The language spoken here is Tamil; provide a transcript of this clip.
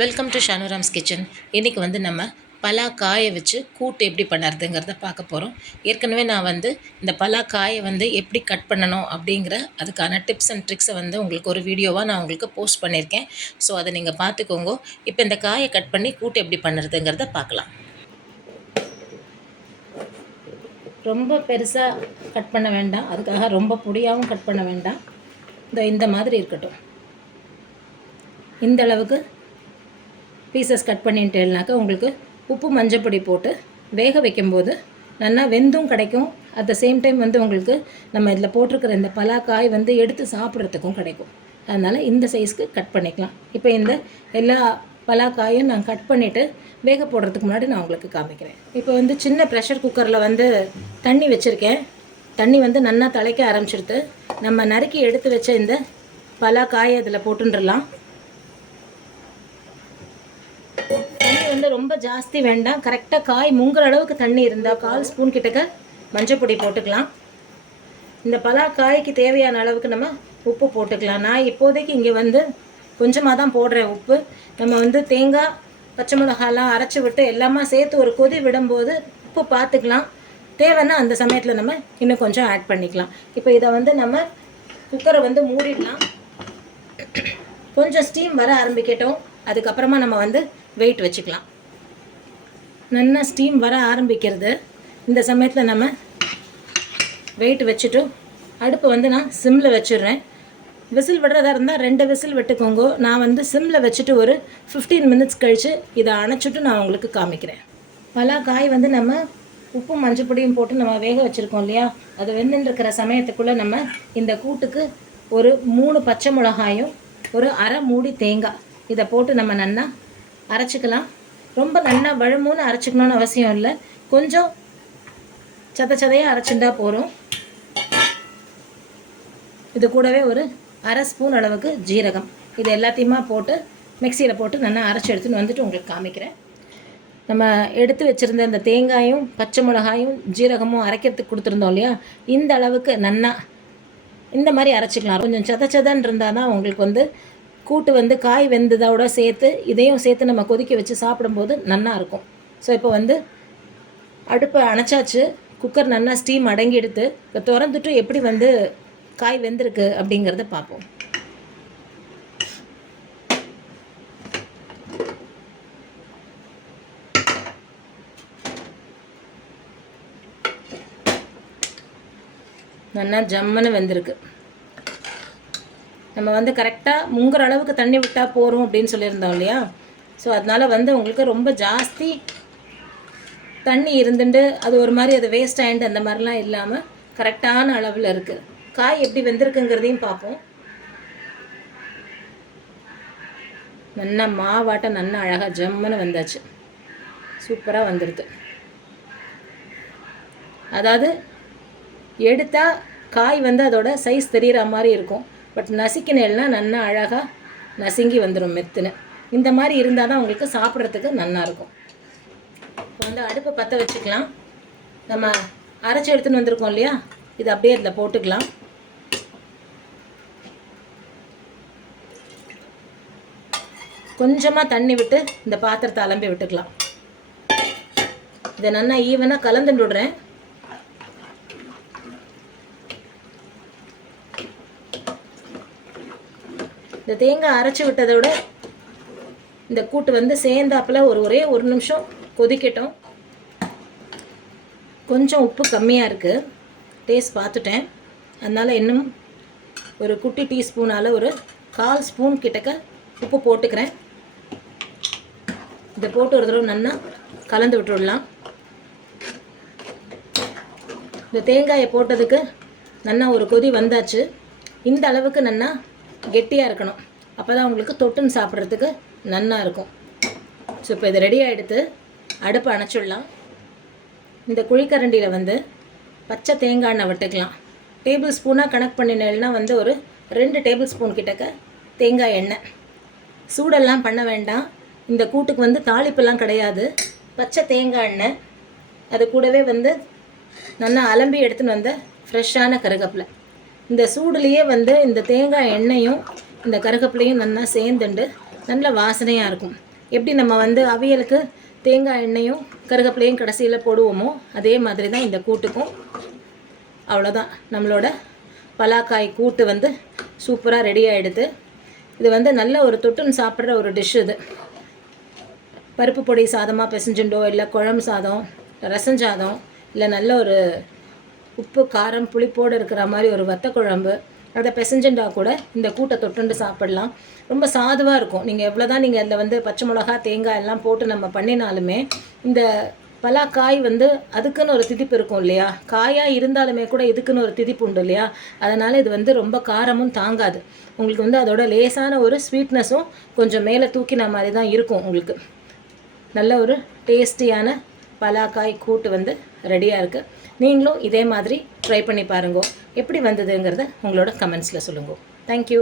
வெல்கம் டு ஷானுராம்ஸ் கிச்சன் இன்றைக்கி வந்து நம்ம பலா காயை வச்சு கூட்டு எப்படி பண்ணுறதுங்கிறத பார்க்க போகிறோம் ஏற்கனவே நான் வந்து இந்த பலா காயை வந்து எப்படி கட் பண்ணணும் அப்படிங்கிற அதுக்கான டிப்ஸ் அண்ட் ட்ரிக்ஸை வந்து உங்களுக்கு ஒரு வீடியோவாக நான் உங்களுக்கு போஸ்ட் பண்ணியிருக்கேன் ஸோ அதை நீங்கள் பார்த்துக்கோங்க. இப்போ இந்த காயை கட் பண்ணி கூட்டு எப்படி பண்ணுறதுங்கிறத பார்க்கலாம். ரொம்ப பெருசாக கட் பண்ண வேண்டாம். அதுக்காக ரொம்ப பொடியாகவும் கட் பண்ண வேண்டாம். இந்த இந்த மாதிரி இருக்கட்டும். இந்த அளவுக்கு பீசஸ் கட் பண்ணிட்டேன்னாக்கா உங்களுக்கு உப்பு மஞ்சப்பொடி போட்டு வேக வைக்கும்போது நல்லா வெந்தும் கிடைக்கும். அட் த சேம் டைம் வந்து உங்களுக்கு நம்ம இதில் போட்டிருக்கிற இந்த பலாக்காய் வந்து எடுத்து சாப்பிட்றதுக்கும் கிடைக்கும். அதனால் இந்த சைஸ்க்கு கட் பண்ணிக்கலாம். இப்போ இந்த எல்லா பலாக்காயும் நான் கட் பண்ணிவிட்டு வேக போடுறதுக்கு முன்னாடி நான் உங்களுக்கு காமிக்கிறேன். இப்போ வந்து சின்ன ப்ரெஷர் குக்கரில் வந்து தண்ணி வச்சுருக்கேன். தண்ணி வந்து நல்லா தலைக்க ஆரம்பிச்சிடுது நம்ம நறுக்கி எடுத்து வச்ச இந்த பலாக்காயை அதில் போட்டுன்றலாம் தண்ணி வந்து ரொம்ப ஜாஸ்தி வேண்டாம். கரெக்டாக காய் முங்குற அளவுக்கு தண்ணி இருந்தால் கால் ஸ்பூன் கிட்டக்க மஞ்சப்பொடி போட்டுக்கலாம். இந்த பலா காய்க்கு தேவையான அளவுக்கு நம்ம உப்பு போட்டுக்கலாம். நான் இப்போதைக்கு இங்கே வந்து கொஞ்சமாக தான் போடுறேன் உப்பு. நம்ம வந்து தேங்காய் பச்சை மிளகாலாம் அரைச்சி விட்டு எல்லாமே சேர்த்து ஒரு கொதி விடும்போது உப்பு பார்த்துக்கலாம் தேவைன்னா அந்த சமயத்தில் நம்ம இன்னும் கொஞ்சம் ஆட் பண்ணிக்கலாம். இப்போ இதை வந்து நம்ம குக்கரை வந்து மூடிடலாம். கொஞ்சம் ஸ்டீம் வர ஆரம்பிக்கட்டும். அதுக்கப்புறமா நம்ம வந்து வெயிட் வச்சுக்கலாம். நல்லா ஸ்டீம் வர ஆரம்பிக்கிறது. இந்த சமயத்தில் நம்ம வெயிட் வச்சுட்டு அடுப்பை வந்து நான் சிம்மில் வச்சிடுறேன். விசில் விடுறதா இருந்தால் ரெண்டு விசில் விட்டுக்கோங்க. நான் வந்து சிம்மில் வச்சுட்டு ஒரு ஃபிஃப்டீன் மினிட்ஸ் கழித்து இதை அணைச்சிட்டு நான் உங்களுக்கு காமிக்கிறேன். பலா காய் வந்து நம்ம உப்பு மஞ்சள் பொடியும் போட்டு நம்ம வேக வச்சுருக்கோம் இல்லையா? அது வெந்துன்னு இருக்கிற சமயத்துக்குள்ளே நம்ம இந்த கூட்டுக்கு ஒரு மூணு பச்சை மிளகாயும் ஒரு அரை மூடி தேங்காய் இதை போட்டு நம்ம நன்னா அரைச்சிக்கலாம். ரொம்ப நன்னா வழுமுன்னு அரைச்சிக்கணும்னு அவசியம் இல்லை. கொஞ்சம் சத சதையாக அரைச்சிருந்தா போகிறோம் இது கூடவே ஒரு அரை ஸ்பூன் அளவுக்கு ஜீரகம். இது எல்லாத்தையுமா போட்டு மிக்சியில் போட்டு நல்லா அரைச்சி எடுத்துன்னு வந்துட்டு உங்களுக்கு காமிக்கிறேன். நம்ம எடுத்து வச்சுருந்த இந்த தேங்காயும் பச்சை மிளகாயும் ஜீரகமும் அரைக்கிறதுக்கு கொடுத்துருந்தோம் இல்லையா? இந்த அளவுக்கு நன்னா இந்த மாதிரி அரைச்சிக்கலாம். கொஞ்சம் சத சதன்னு இருந்தால் தான் உங்களுக்கு வந்து கூட்டு வந்து காய் வெந்ததோட சேர்த்து இதையும் சேர்த்து நம்ம கொதிக்க வச்சு சாப்பிடும்போது நல்லா இருக்கும். ஸோ இப்போ வந்து அடுப்பை அணைச்சாச்சு. குக்கர் நல்லா ஸ்டீம் அடங்கி எடுத்து இப்போ திறந்துட்டு எப்படி வந்து காய் வெந்திருக்கு அப்படிங்கிறத பார்ப்போம். நல்லா ஜம்முன்னு வெந்திருக்கு. நம்ம வந்து கரெக்டாக முங்குற அளவுக்கு தண்ணி விட்டால் போகிறோம் அப்படின்னு சொல்லியிருந்தோம் இல்லையா? ஸோ அதனால் வந்து உங்களுக்கு ரொம்ப ஜாஸ்தி தண்ணி இருந்துட்டு அது ஒரு மாதிரி அது வேஸ்ட் ஆகிட்டு அந்த மாதிரிலாம் இல்லாமல் கரெக்டான அளவில் இருக்குது காய் எப்படி வெந்திருக்குங்கிறதையும் பார்ப்போம். நல்லா மாவாட்டம் நல்லா அழகாக ஜம்முன்னு வந்தாச்சு. சூப்பராக வந்துடுது அதாவது எடுத்தால் காய் வந்து அதோட சைஸ் தெரிகிற மாதிரி இருக்கும். பட் நசிக்கினேல்னா நல்லா அழகாக நசுங்கி வந்துடும் மெத்துன்னு. இந்த மாதிரி இருந்தால் தான் உங்களுக்கு சாப்பிட்றதுக்கு நல்லாயிருக்கும் இப்போ வந்து அடுப்பை பற்ற வச்சுக்கலாம். நம்ம அரைச்சி எடுத்துன்னு வந்திருக்கோம் இல்லையா? இது அப்படியே இதில் போட்டுக்கலாம். கொஞ்சமாக தண்ணி விட்டு இந்த பாத்திரத்தை அலம்பி விட்டுக்கலாம். இதை நல்லா ஈவனாக கலந்துட்டு விடுறேன். இந்த தேங்காய் அரைச்சி விட்டதோட விட இந்த கூட்டு வந்து சேர்ந்தாப்பில் ஒரு ஒரே ஒரு நிமிஷம் கொதிக்கட்டும். கொஞ்சம் உப்பு கம்மியாக இருக்குது டேஸ்ட் பார்த்துட்டேன். அதனால் இன்னும் ஒரு குட்டி டீஸ்பூனால் ஒரு கால் ஸ்பூன் கிட்டக்க உப்பு போட்டுக்கிறேன். இதை போட்டு ஒரு தடவை நல்லா கலந்து விட்டுடலாம். இந்த தேங்காயை போட்டதுக்கு நல்லா ஒரு கொதி வந்தாச்சு. இந்த அளவுக்கு நல்லா கெட்டியாக இருக்கணும். அப்போ தான் உங்களுக்கு தொட்டுன்னு சாப்பிட்றதுக்கு நன்னாக இருக்கும். ஸோ இப்போ இது ரெடி ஆகிடுத்து அடுப்பை அணைச்சிடலாம். இந்த குழிக்கரண்டியில் வந்து பச்சை தேங்காய் எண்ணெய் விட்டுக்கலாம். டேபிள் ஸ்பூனாக கணக்கு பண்ணினேன்னா வந்து ஒரு ரெண்டு டேபிள் ஸ்பூன் கிட்டக்க தேங்காய் எண்ணெய். சூடெல்லாம் பண்ண வேண்டாம். இந்த கூட்டுக்கு வந்து தாளிப்பெல்லாம் கிடையாது. பச்சை தேங்காய் எண்ணெய். அது கூடவே வந்து நல்லா அலம்பி எடுத்துன்னு வந்த ஃப்ரெஷ்ஷான கருகப்பில். இந்த சூடுலேயே வந்து இந்த தேங்காய் எண்ணெயும் இந்த கருகப்பிலையும் நல்லா சேர்ந்துண்டு நல்ல வாசனையாக இருக்கும். எப்படி நம்ம வந்து அவியலுக்கு தேங்காய் எண்ணெயும் கருகப்பிலையும் கடைசியில் போடுவோமோ அதே மாதிரி தான் இந்த கூட்டுக்கும். அவ்வளோதான் நம்மளோட பலாக்காய் கூட்டு வந்து சூப்பராக ரெடி ஆகிடுது இது வந்து நல்ல ஒரு தொட்டுன்னு சாப்பிட்ற ஒரு டிஷ் இது. பருப்பு பொடி சாதமாக பிசைஞ்சுண்டோ இல்லை குழம்பு சாதம் ரசம் சாதம் இல்லை நல்ல ஒரு உப்பு காரம் புளிப்போடு இருக்கிற மாதிரி ஒரு வத்த குழம்பு அதை பிசைஞ்சுண்டா கூட இந்த கூட்டை தொட்டுண்டு சாப்பிடலாம். ரொம்ப சாதுவாக இருக்கும். நீங்கள் எவ்வளோ தான் நீங்கள் அதில் வந்து பச்சை மிளகா தேங்காய் எல்லாம் போட்டு நம்ம பண்ணினாலுமே இந்த பலாக்காய் வந்து அதுக்குன்னு ஒரு திதிப்பு இருக்கும் இல்லையா? காயாக இருந்தாலுமே கூட இதுக்குன்னு ஒரு திதிப்பு உண்டு இல்லையா? அதனால் இது வந்து ரொம்ப காரமும் தாங்காது. உங்களுக்கு வந்து அதோட லேசான ஒரு ஸ்வீட்னஸும் கொஞ்சம் மேலே தூக்கின மாதிரி தான் இருக்கும் உங்களுக்கு. நல்ல ஒரு டேஸ்டியான பலாக்காய் கூட்டு வந்து ரெடியாக இருக்குது நீங்களும் இதே மாதிரி ட்ரை பண்ணி பாருங்க. எப்படி வந்ததுங்கிறத உங்களோட கமெண்ட்ஸில் சொல்லுங்க. தேங்க்யூ